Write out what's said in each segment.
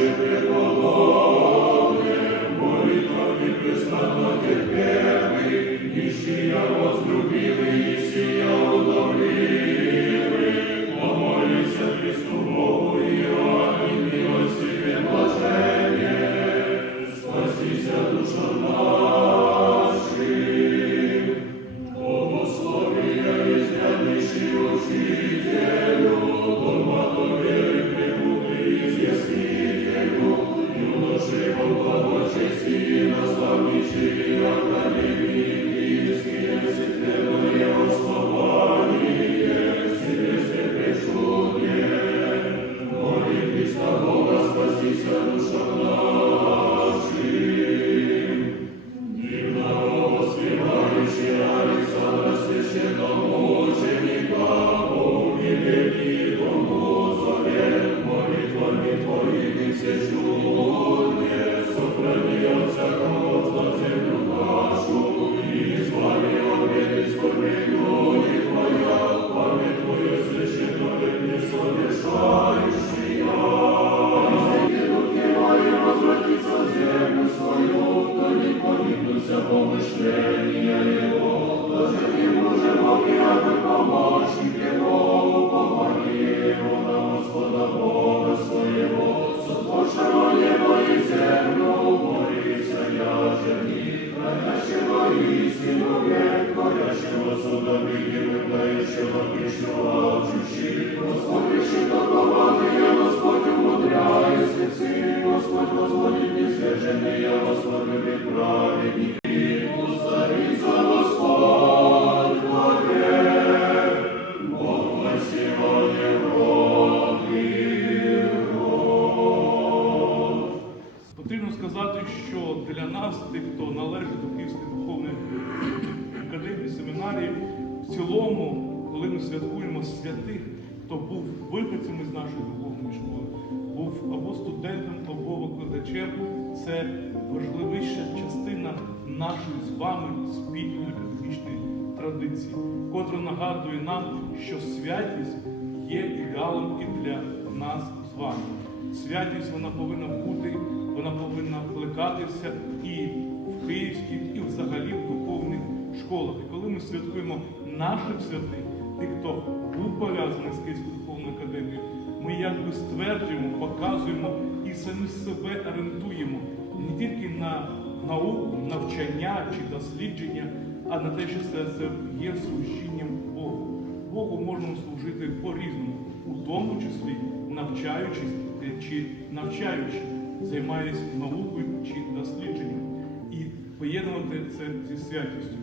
Потрібно Нас, тих, хто належить до Київської духовної академії, семінарії. В цілому, коли ми святкуємо святих, хто був виходцем із нашої духовної школи, був або студентом, або викладачем, це важливіша частина нашої з вами спільної педагогічної традиції, котра нагадує нам, що святість є ідеалом і для нас з вами. Святість вона повинна бути вона повинна плекатися і в київських, і взагалі в духовних школах. І коли ми святкуємо наших святих, тих, хто був пов'язаний з Київською духовною академією, ми якби стверджуємо, показуємо і самі себе орієнтуємо не тільки на науку, навчання чи дослідження, а на те, що це, є служінням Богу. Богу можна служити по-різному, у тому числі навчаючись чи навчаючи, займаючись наукою чи дослідженням і поєднувати це зі святістю.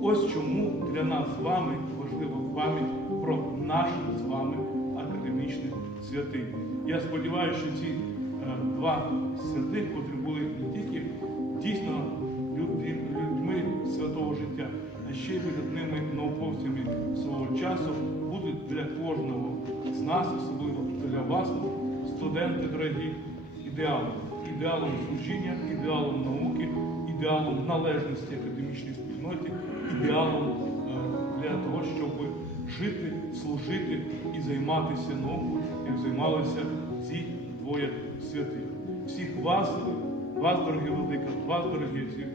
Ось чому для нас з вами важлива пам'ять про наших з вами академічних святих. Я сподіваюся, що ці е, два святих, котрі були не тільки дійсно людьми святого життя, а ще й видатними науковцями свого часу, будуть для кожного з нас, особливо для вас, студенти дорогі, ідеалом. Ідеалом служіння, ідеалом науки, ідеалом належності академічній спільноті, ідеалом е, для того, щоб жити, служити і займатися наукою, як займалися ці двоє святих. Всіх вас, вас, дорогі владика, вас, дорогі всі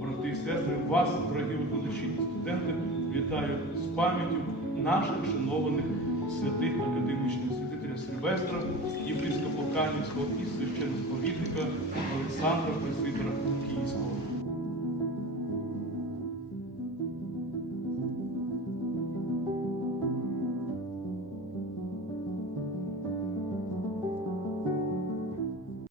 брати і сестри, вас, дорогі викладачі і студенти, вітаю з пам'яттю наших шанованих святих академічних святителя Сильвестра, єпископа Канівського і священнословідника Олександра Пресвітера Київського.